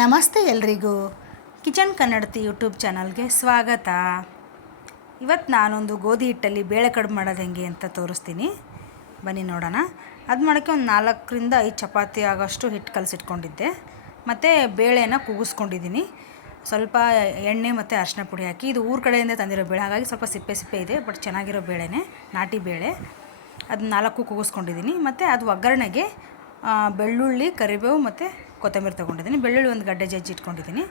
ನಮಸ್ತೆ ಎಲ್ರಿಗೂ ಕಿಚನ್ ಕನ್ನಡತಿ ಯೂಟ್ಯೂಬ್ ಚಾನಲ್ಗೆ ಸ್ವಾಗತ. ಇವತ್ತು ನಾನೊಂದು ಗೋಧಿ ಹಿಟ್ಟಲ್ಲಿ ಬೇಳೆ ಕಡುಬು ಮಾಡೋದು ಹೆಂಗೆ ಅಂತ ತೋರಿಸ್ತೀನಿ, ಬನ್ನಿ ನೋಡೋಣ. ಅದು ಮಾಡೋಕ್ಕೆ ಒಂದು 4ರಿಂದ 5 ಚಪಾತಿ ಆಗೋಷ್ಟು ಹಿಟ್ಟು ಕಲಸಿಟ್ಕೊಂಡಿದ್ದೆ. ಮತ್ತು ಬೇಳೆನ ಕೂಗಿಸ್ಕೊಂಡಿದ್ದೀನಿ. ಸ್ವಲ್ಪ ಎಣ್ಣೆ ಮತ್ತು ಅರಿಶಿನ ಪುಡಿ ಹಾಕಿ. ಇದು ಊರ ಕಡೆಯಿಂದ ತಂದಿರೋ ಬೇಳೆ, ಹಾಗಾಗಿ ಸ್ವಲ್ಪ ಸಿಪ್ಪೆ ಸಿಪ್ಪೆ ಇದೆ, ಬಟ್ ಚೆನ್ನಾಗಿರೋ ಬೇಳೆನೇ, ನಾಟಿ ಬೇಳೆ. ಅದು 4 ಕೂಗಿಸ್ಕೊಂಡಿದ್ದೀನಿ. ಮತ್ತು ಅದು ಒಗ್ಗರಣೆಗೆ ಬೆಳ್ಳುಳ್ಳಿ, ಕರಿಬೇವು ಮತ್ತು ಕೊತ್ತಂಬರಿ ತೊಗೊಂಡಿದ್ದೀನಿ. ಬೆಳ್ಳುಳ್ಳಿ ಒಂದು ಗಡ್ಡೆ ಜಜ್ಜಿ ಇಟ್ಕೊಂಡಿದ್ದೀನಿ.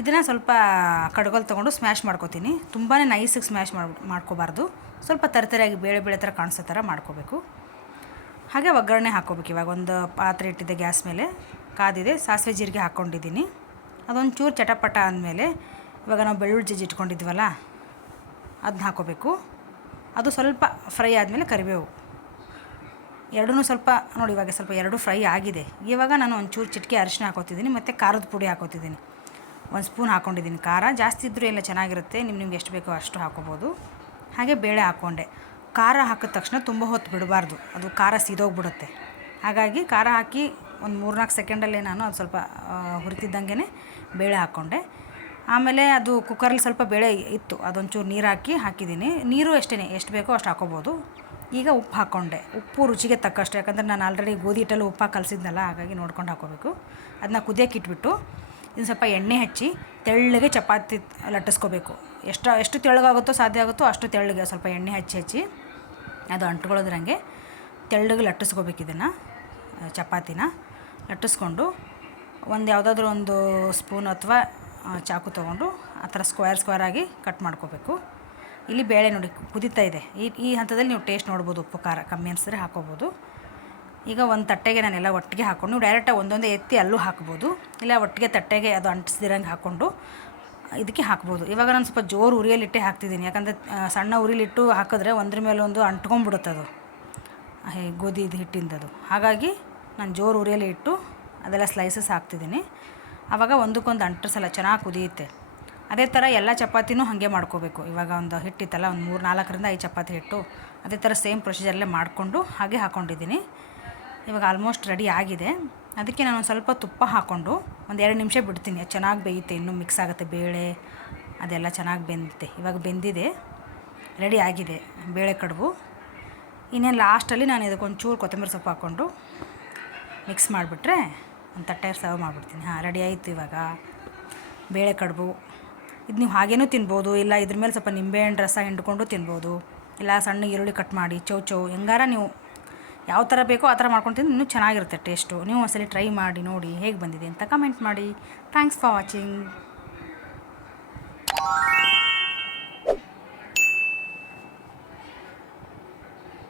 ಇದನ್ನು ಸ್ವಲ್ಪ ಕಡ್ಗೋಲು ತೊಗೊಂಡು ಸ್ಮ್ಯಾಶ್ ಮಾಡ್ಕೊತೀನಿ. ತುಂಬಾ ನೈಸಿಗೆ ಸ್ಮ್ಯಾಶ್ ಮಾಡ್ಕೋಬಾರ್ದು, ಸ್ವಲ್ಪ ತರತರಿಯಾಗಿ ಬೇಳೆ ಥರ ಕಾಣಿಸೋ ಥರ ಮಾಡ್ಕೋಬೇಕು. ಹಾಗೆ ಒಗ್ಗರಣೆ ಹಾಕ್ಕೋಬೇಕು. ಇವಾಗ ಒಂದು ಪಾತ್ರೆ ಇಟ್ಟಿದ್ದೆ, ಗ್ಯಾಸ್ ಮೇಲೆ ಕಾದಿದೆ. ಸಾಸಿವೆ ಜೀರಿಗೆ ಹಾಕ್ಕೊಂಡಿದ್ದೀನಿ. ಅದೊಂದು ಚೂರು ಚಟಪಟ ಅಂದಮೇಲೆ ಇವಾಗ ನಾವು ಬೆಳ್ಳುಳ್ಳಿ ಜಜ್ಜಿ ಇಟ್ಕೊಂಡಿದ್ವಲ್ಲ ಅದನ್ನ ಹಾಕ್ಕೋಬೇಕು. ಅದು ಸ್ವಲ್ಪ ಫ್ರೈ ಆದಮೇಲೆ ಕರಿಬೇವು, ಎರಡೂ ಸ್ವಲ್ಪ ನೋಡಿ, ಇವಾಗ ಸ್ವಲ್ಪ ಎರಡು ಫ್ರೈ ಆಗಿದೆ. ಇವಾಗ ನಾನು ಒಂಚೂರು ಚಿಟಿಕೆ ಅರಿಶಿನ ಹಾಕೋತಿದ್ದೀನಿ ಮತ್ತು ಖಾರದ ಪುಡಿ ಹಾಕೋತಿದ್ದೀನಿ. 1 ಸ್ಪೂನ್ ಹಾಕ್ಕೊಂಡಿದ್ದೀನಿ. ಖಾರ ಜಾಸ್ತಿ ಇದ್ದರೂ ಎಲ್ಲ ಚೆನ್ನಾಗಿರುತ್ತೆ, ನಿಮ್ಗೆ ಎಷ್ಟು ಬೇಕೋ ಅಷ್ಟು ಹಾಕೋಬೋದು. ಹಾಗೆ ಬೇಳೆ ಹಾಕ್ಕೊಂಡೆ. ಖಾರ ಹಾಕಿದ ತಕ್ಷಣ ತುಂಬ ಹೊತ್ತು ಬಿಡಬಾರ್ದು, ಅದು ಖಾರ ಸೀದೋಗ್ಬಿಡುತ್ತೆ. ಹಾಗಾಗಿ ಖಾರ ಹಾಕಿ ಒಂದು 3-4 ಸೆಕೆಂಡಲ್ಲೇ ನಾನು ಅದು ಸ್ವಲ್ಪ ಹುರಿತಿದ್ದಂಗೆ ಬೇಳೆ ಹಾಕ್ಕೊಂಡೆ. ಆಮೇಲೆ ಅದು ಕುಕ್ಕರಲ್ಲಿ ಸ್ವಲ್ಪ ಬೇಳೆ ಇತ್ತು, ಅದೊಂಚೂರು ನೀರು ಹಾಕಿದ್ದೀನಿ. ನೀರು ಅಷ್ಟೇ, ಎಷ್ಟು ಬೇಕೋ ಅಷ್ಟು ಹಾಕೋಬೋದು. ಈಗ ಉಪ್ಪು ಹಾಕ್ಕೊಂಡೆ. ಉಪ್ಪು ರುಚಿಗೆ ತಕ್ಕಷ್ಟು, ಯಾಕಂದರೆ ನಾನು ಆಲ್ರೆಡಿ ಗೋಧಿ ಹಿಟ್ಟಲ್ಲಿ ಉಪ್ಪು ಕಲಸಿದ್ನಲ್ಲ, ಹಾಗಾಗಿ ನೋಡ್ಕೊಂಡು ಹಾಕೋಬೇಕು. ಅದನ್ನ ಕುದಿಯೋಕೆ ಇಟ್ಬಿಟ್ಟು ಇನ್ನು ಸ್ವಲ್ಪ ಎಣ್ಣೆ ಹಚ್ಚಿ ತೆಳ್ಳಗೆ ಚಪಾತಿ ಲಟ್ಟಿಸ್ಕೋಬೇಕು. ಎಷ್ಟು ತೆಳ್ಳಗಾಗುತ್ತೋ ಸಾಧ್ಯ ಆಗುತ್ತೋ ಅಷ್ಟು ತೆಳ್ಳಗೆ ಸ್ವಲ್ಪ ಎಣ್ಣೆ ಹಚ್ಚಿ ಅದು ಅಂಟ್ಕೊಳ್ಳೋದ್ರಂಗೆ ತೆಳ್ಳಗೆ ಲಟ್ಟಿಸ್ಕೋಬೇಕು. ಇದನ್ನು ಚಪಾತಿನ ಲಟ್ಟಿಸ್ಕೊಂಡು ಯಾವುದಾದ್ರೂ ಒಂದು ಸ್ಪೂನ್ ಅಥವಾ ಚಾಕು ತೊಗೊಂಡು ಆ ಥರ ಸ್ಕ್ವೇರ್ ಆಗಿ ಕಟ್ ಮಾಡ್ಕೋಬೇಕು. ಇಲ್ಲಿ ಬೇಳೆ ನೋಡಿ ಕುದೀತಾ ಇದೆ. ಈ ಹಂತದಲ್ಲಿ ನೀವು ಟೇಸ್ಟ್ ನೋಡ್ಬೋದು, ಉಪ್ಪು ಖಾರ ಕಮ್ಮಿ ಅನಿಸಿದ್ರೆ ಹಾಕೋಬೋದು. ಈಗ ಒಂದು ತಟ್ಟೆಗೆ ನಾನೆಲ್ಲ ಒಟ್ಟಿಗೆ ಹಾಕ್ಕೊಂಡು, ನೀವು ಡೈರೆಕ್ಟಾಗಿ ಒಂದೊಂದೇ ಎತ್ತಿ ಅಲ್ಲೂ ಹಾಕ್ಬೋದು, ಇಲ್ಲ ಒಟ್ಟಿಗೆ ತಟ್ಟೆಗೆ ಅದು ಅಂಟಿಸ್ದಿರಂಗೆ ಹಾಕ್ಕೊಂಡು ಇದಕ್ಕೆ ಹಾಕ್ಬೋದು. ಇವಾಗ ನಾನು ಸ್ವಲ್ಪ ಜೋರು ಉರಿಯಲ್ಲಿಟ್ಟೆ ಹಾಕ್ತಿದ್ದೀನಿ, ಯಾಕಂದರೆ ಸಣ್ಣ ಉರಿಲಿಟ್ಟು ಹಾಕಿದ್ರೆ ಒಂದ್ರ ಮೇಲೆ ಒಂದು ಅಂಟ್ಕೊಂಡ್ಬಿಡುತ್ತೆ ಅದು ಗೋಧಿ ಹಿಟ್ಟಿಂದದು. ಹಾಗಾಗಿ ನಾನು ಜೋರು ಉರಿಯಲ್ಲಿ ಇಟ್ಟು ಅದೆಲ್ಲ ಸ್ಲೈಸಸ್ ಹಾಕ್ತಿದ್ದೀನಿ. ಆವಾಗ ಒಂದಕ್ಕೊಂದು ಅಂಟಿಸಲ್ಲ, ಚೆನ್ನಾಗಿ ಕುದಿಯುತ್ತೆ. ಅದೇ ಥರ ಎಲ್ಲ ಚಪಾತಿನೂ ಹಾಗೆ ಮಾಡ್ಕೋಬೇಕು. ಇವಾಗ ಒಂದು ಹಿಟ್ಟಿತ್ತಲ್ಲ, ಒಂದು 3-4ರಿಂದ 5 ಚಪಾತಿ ಹಿಟ್ಟು, ಅದೇ ಥರ ಸೇಮ್ ಪ್ರೊಸೀಜರಲ್ಲೇ ಮಾಡಿಕೊಂಡು ಹಾಗೆ ಹಾಕ್ಕೊಂಡಿದ್ದೀನಿ. ಇವಾಗ ಆಲ್ಮೋಸ್ಟ್ ರೆಡಿ ಆಗಿದೆ. ಅದಕ್ಕೆ ನಾನು ಸ್ವಲ್ಪ ತುಪ್ಪ ಹಾಕ್ಕೊಂಡು ಒಂದು 2 ನಿಮಿಷ ಬಿಡ್ತೀನಿ. ಚೆನ್ನಾಗಿ ಬೇಯುತ್ತೆ, ಇನ್ನೂ ಮಿಕ್ಸ್ ಆಗುತ್ತೆ, ಬೇಳೆ ಅದೆಲ್ಲ ಚೆನ್ನಾಗಿ ಬೆಂದುತ್ತೆ. ಇವಾಗ ಬೆಂದಿದೆ, ರೆಡಿ ಆಗಿದೆ ಬೇಳೆ ಕಡುಬು. ಇನ್ನೇನು ಲಾಸ್ಟಲ್ಲಿ ನಾನು ಇದಕ್ಕೊಂಚೂರು ಕೊತ್ತಂಬರಿ ಸೊಪ್ಪು ಹಾಕ್ಕೊಂಡು ಮಿಕ್ಸ್ ಮಾಡಿಬಿಟ್ರೆ ಒಂದು ತಟ್ಟೆ ಸರ್ವ್ ಮಾಡಿಬಿಡ್ತೀನಿ. ರೆಡಿ ಆಯಿತು ಇವಾಗ ಬೇಳೆ ಕಡುಬು. ಇದು ನೀವು ಹಾಗೇನೂ ತಿನ್ಬೋದು, ಇಲ್ಲ ಇದ್ರ ಮೇಲೆ ಸ್ವಲ್ಪ ನಿಂಬೆಹಣ್ಣು ರಸ ಹಿಂಡ್ಕೊಂಡು ತಿನ್ಬೋದು, ಇಲ್ಲ ಸಣ್ಣ ಈರುಳ್ಳಿ ಕಟ್ ಮಾಡಿ ಚೌ ಹೆಂಗಾರ ನೀವು ಯಾವ ಥರ ಬೇಕೋ ಆ ಥರ ಮಾಡ್ಕೊಂಡು ತಿಂದು ಇನ್ನೂ ಚೆನ್ನಾಗಿರುತ್ತೆ ಟೇಸ್ಟು. ನೀವು ಒಂದ್ಸಲಿ ಟ್ರೈ ಮಾಡಿ ನೋಡಿ ಹೇಗೆ ಬಂದಿದೆ ಅಂತ ಕಮೆಂಟ್ ಮಾಡಿ. Thanks for watching.